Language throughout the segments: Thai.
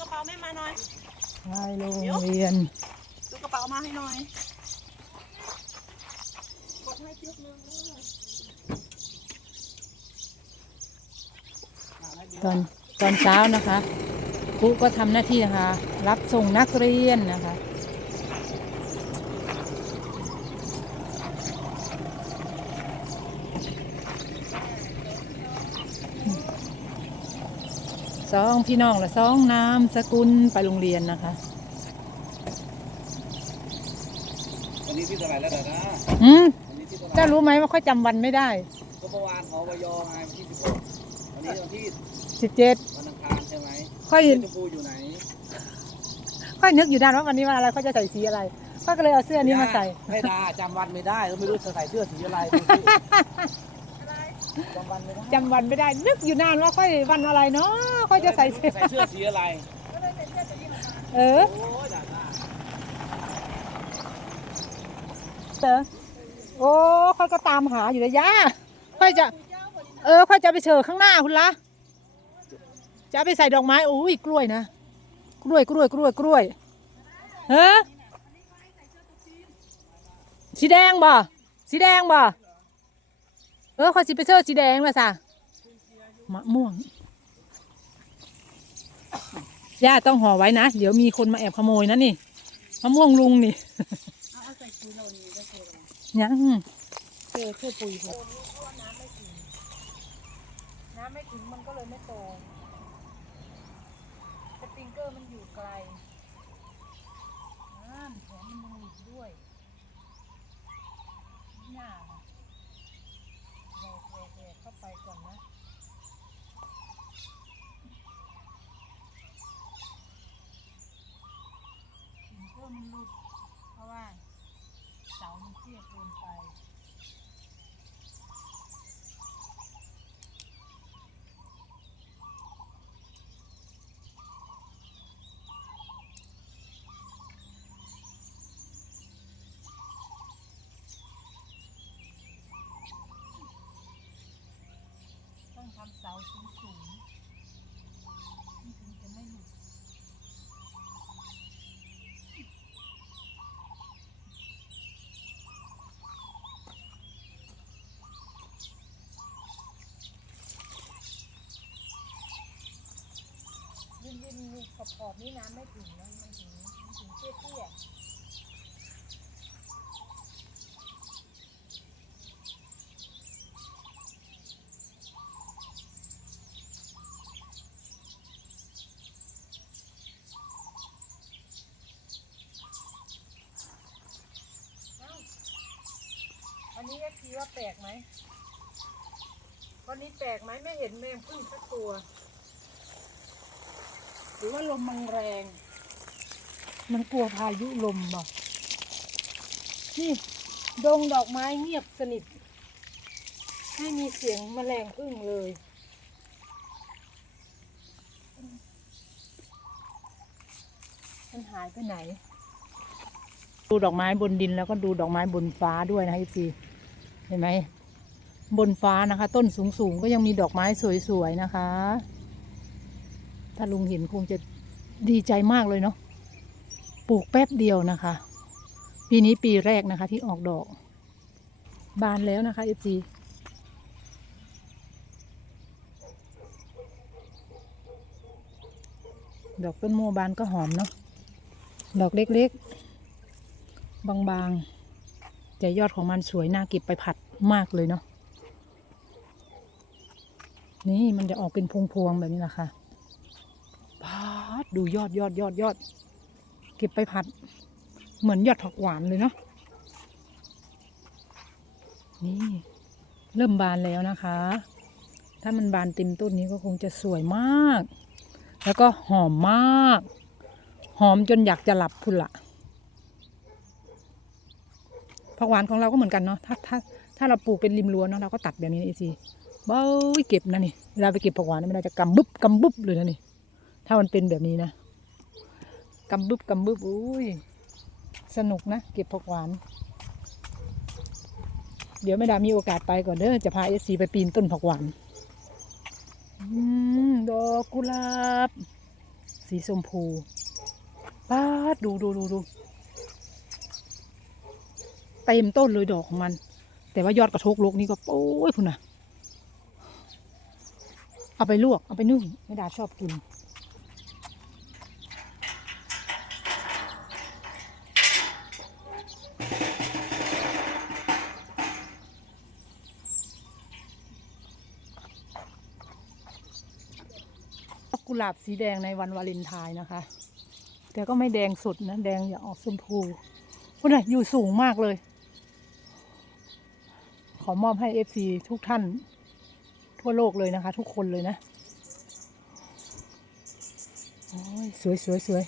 กระเป๋าแม่มาหน่อย ไปโรงเรียน ดูกระเป๋ามาให้หน่อย กดให้คลิปนึงตอนตอนเช้านะคะครูก็ทำหน้าที่นะคะ รับส่งนักเรียนนะคะ สองพี่น้องละสองนามสกุลไปโรงเรียนนะคะวันนี้ที่เท่าไหร่แล้วเดี๋ยวนะอืมวันนี้ที่เท่าไหร่เจ้ารู้ไหมว่าค่อยจำวันไม่ได้ก็เมื่อวานของวยไงวันที่สิบหกวันนี้วันที่สิบเจ็ดวันอังคารใช่ไหมค่อยเสื้อชมพูอยู่ไหนค่อยนึกอยู่นานว่าวันนี้วันอะไรค่อยจะใส่สีอะไรค่อยก็เลยเอาเสื้อนี้มาใส่ ไม่ได้จำวันไม่ได้ก็ไม่รู้จะใส่เสื้อสีอะไรดูสิจำวันไม่ได้จำวันไม่ได้ นึกอยู่นานว่าค่อยวันอะไรเนาะ ค่อยจะใส่เสื้อ ใส่เสื้อสีอะไร เออโอ้ยด่าด่าเสือโอ้ค่อยก็ตามหาอยู่เลยย่าค่อยจะ เออค่อยจะไปเชิญข้างหน้าคุณละจะเอาไปใส่ดอกไม้โอ้ยกล้วยนะ กล้วยกล้วยกล้วยกล้วยเฮ้สีแดงบ่ สีแดงบ่ เออค่อยสิไปเชิญสีแดงเลยสะมะม่วง ย่าต้องห่อไว้นะ เดี๋ยวมีคนมาแอบขโมยนะนี่มะม่วงลุงนี่ยังเจอเพื่ปุ๋ยค่ะน้ำไม่ถึงมันก็เลยไม่โตสปริงเกอร์มันอยู่ไกลน้ำแถมมันยังหลุดด้วยหน้าค่ะแหวกแหวกแหวกเข้าไปก่อนนะสปริงเกอร์มันหลุด เพราะว่าเสามัน เตี้ยเกินไปต้องทำเสาสูงๆมันถึงจะไม่หลุดนดินมีข อบนี่น้ำไม่ถึงนะมันถึงมันถึงเตี้ยเตี้ยเอ้าอันนี้ก็คิดว่าแปลกไหมวันนี้แปลกไหมไม่เห็นแมงพึ่งสักตัว หรือว่าลมมันแรง มันกลัวพายุลมบ่ะนี่ดงดอกไม้เงียบสนิท ไม่มีเสียงแมลงพึ่งเลย มันหายไปไหน ดูดอกไม้บนดินแล้วก็ดูดอกไม้บนฟ้าด้วยนะพี่ซีเห็นไหม บนฟ้านะคะ ต้นสูงๆ ก็ยังมีดอกไม้สวยๆนะคะ ถ้าลุงเห็นคงจะดีใจมากเลยเนาะปลูกแป๊บเดียวนะคะ ปีนี้ปีแรกนะคะ ที่ออกดอก บานแล้วนะคะเอฟซีดอกต้นโมบานก็หอมเนาะดอกเล็กๆ บางๆแต่ยอดของมันสวยน่าเก็บไปผัดมากเลยเนาะนี่มันจะออกเป็นพวงๆแบบนี้แหละค่ะ ดดูยอดยอดยอดยอด เก็บไปผัด เหมือนยอดผักหวานเลยเนาะนี่เริ่มบานแล้วนะคะ ถ้ามันบานเต็มต้นนี้ก็คงจะสวยมาก แล้วก็หอมมาก หอมจนอยากจะหลับคุณละผักหวานของเราก็เหมือนกันเนาะถ้าถ้าถ้าเราปลูกเป็นริมรั้วเนาะเราก็ตัดแบบนี้นะเอซีเบ้ยเก็บนะนี่เวลาไปเก็บผักหวานไม่ได้จะกำบึบกำบึบเลยนะนี่ ถ้ามันเป็นแบบนี้นะกำบึบกำบึบอุ้ยสนุกนะ เก็บผักหวาน เดี๋ยวไม่ด้มีโอกาสไปก่อนเด้อจะพาเอซีไปปีนต้นผักหวานอืมดอกกุหลาบ สีชมพูป้าดูดูดูดูเต็มต้นเลยดอกของมัน แต่ว่ายอดกระทกลกนี่ก็โอ้ยพุ่นน่ะเอาไปลวก เอาไปนึ่งไม่ดาชอบกิน กุหลาบสีแดงในวันวาเลนไทน์นะคะ แต่ก็ไม่แดงสุดนะ แดงอย่าออกชมพูพุ่นน่ะอยู่สูงมากเลย ขอมอบให้เอฟซีทุกท่าน ทั่วโลกเลยนะคะ ทุกคนเลยนะโอ้ยสวยสวยสวย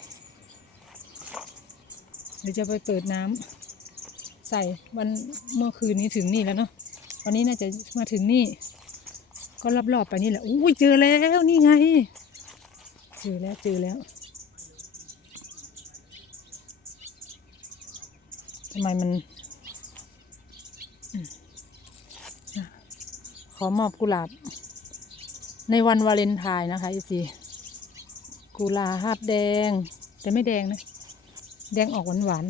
เดี๋ยวจะไปเปิดน้ำใส่วันเมื่อคืนนี้ถึงนี่แล้วเนาะวันนี้น่าจะมาถึงนี่ ก็รอบๆไปนี่แหละอุ้ยเจอแล้วนี่ไง จอแล้วเจอแล้วทำไมมันขอมอบกุหลาบ ในวันวาเลนไทน์นะคะอีซีกุหลาบแดง แต่ไม่แดงนะ แดงออกหวานหวาน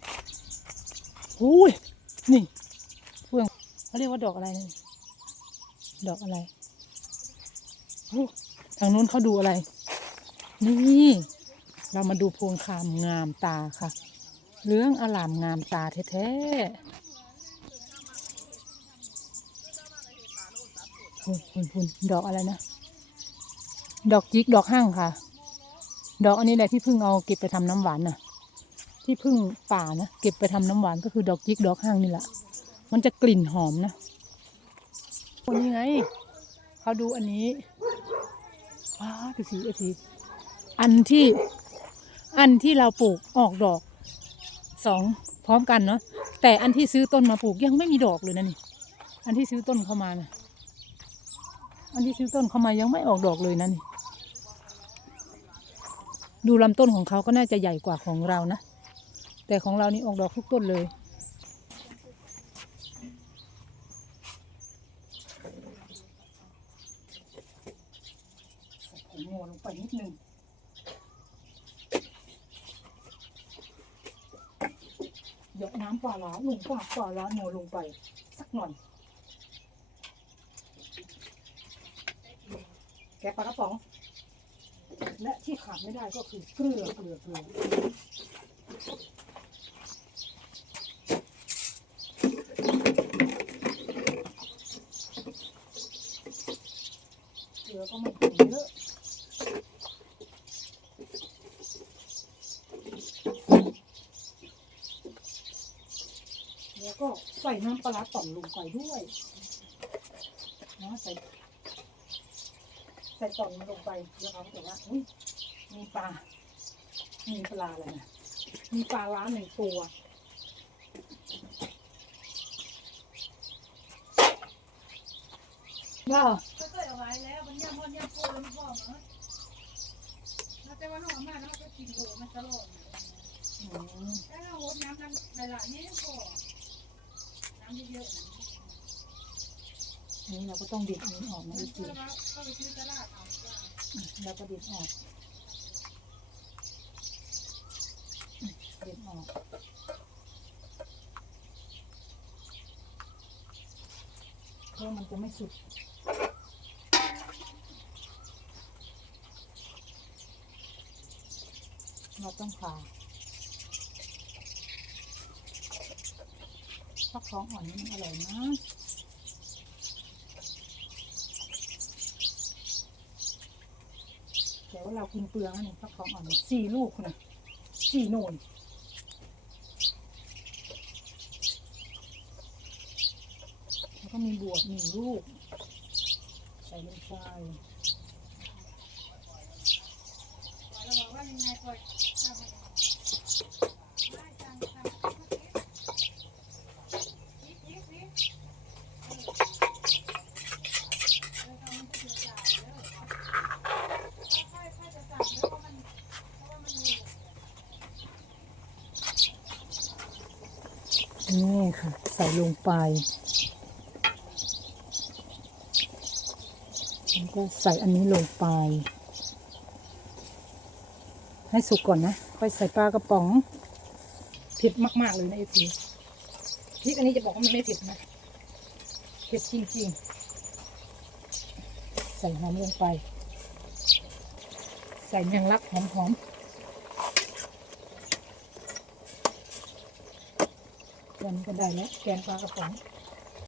ๆอุ้ยนี่เพื่องเขาเรียกว่าดอกอะไรนะดอกอะไรโอ้ ทางนู้นเขาดูอะไร นี่ เรามาดูพวงคามงามตาค่ะ เรื่องอลามงามตาแท้ๆพุ่นพุ่นพุ่นดอกอะไรนะ ดอกจิกดอกห้างค่ะ ดอกอันนี้แหละที่เพิ่งเอาเก็บไปทำน้ำหวานน่ะ ที่เพิ่งป่านะเก็บไปทำน้ำหวานก็คือดอกจิกดอกห้างนี่แหละ มันจะกลิ่นหอมนะคนนี้ไงเขาดูอันนี้ ว้าดูสิดูสิอันที่อันที่เราปลูกออกดอกสองพร้อมกันเนาะแต่อันที่ซื้อต้นมาปลูกยังไม่มีดอกเลยนะนี่ อันที่ซื้อต้นเข้ามานะอันที่ซื้อต้นเข้ามายังไม่ออกดอกเลยนะนี่ดูลำต้นของเขาก็น่าจะใหญ่กว่าของเรานะแต่ของเรานี่ออกดอกทุกต้นเลย ใส่ผ งงัวลงไปนิดนึงยกน้ำปลาร้าลงปลาปลาร้าโนลงไป สักหน่อยแกะปลากระป๋อง และที่ขาดไม่ได้ก็คือเกลือเกลือเกลือเกลือก็ไม่ต้องเยอะ แล้วก็ใส่ น้ำปลาร้าต่อมลงไปด้วยนะใส่ใส่ต่อมมันลงไปแล้วเขาก็บอกว่าอุ้ยมีปลา มีปลาอะไรนะมีปลาล้าหนึ่งตัวว้าวก็เคยเอาไว้แล้วมันย่ำพอนย่ำโคแล้วมันบอกเนาะแล้วแต่ว่าน้องอามาเนาะก็กินโหมันตลอดอืมถ้าเราหดน้ำนั้นหลายๆนี่ก็น้ำเย อันนี้เราก็ต้องดิบอันนี้ออกนะมัอีกทีเข้าจ้าเราก็ดิบออกดิบออกเพื่อมันจะไม่สุกเราต้องผ่า ฟักทองอ่อนนี่มันอร่อยนะแต่ว่าเรากินเปลืองอันนี้ฟักทองอ่อนสี่ลูกนะสี่หน่วยแล้วก็มีบวบหนึ่งลูก ใส่ลงไปแล้วบอกว่ายังไงคอยทำให้ได้จังจังนิดนิดนิดเออเออทำมันจะเสียจ่ายเด้อค่อยๆค่อยจะสั่งเด้อเพราะมันเพราะว่ามันมี นี่ค่ะ ใส่ลงไปแล้วก็ใส่อันนี้ลงไป ให้สุกก่อนนะ ค่อยใส่ปลากระป๋องเผ็ดมาก ๆ เลยนะเอฟซีพริกอันนี้จะบอกว่ามันไม่เผ็ดนะเผ็ดจริง ๆ ใส่หอมลงไป ใส่แมงลักหอมๆ กันี้ก็ได้แล้วแกงปลากระป๋อง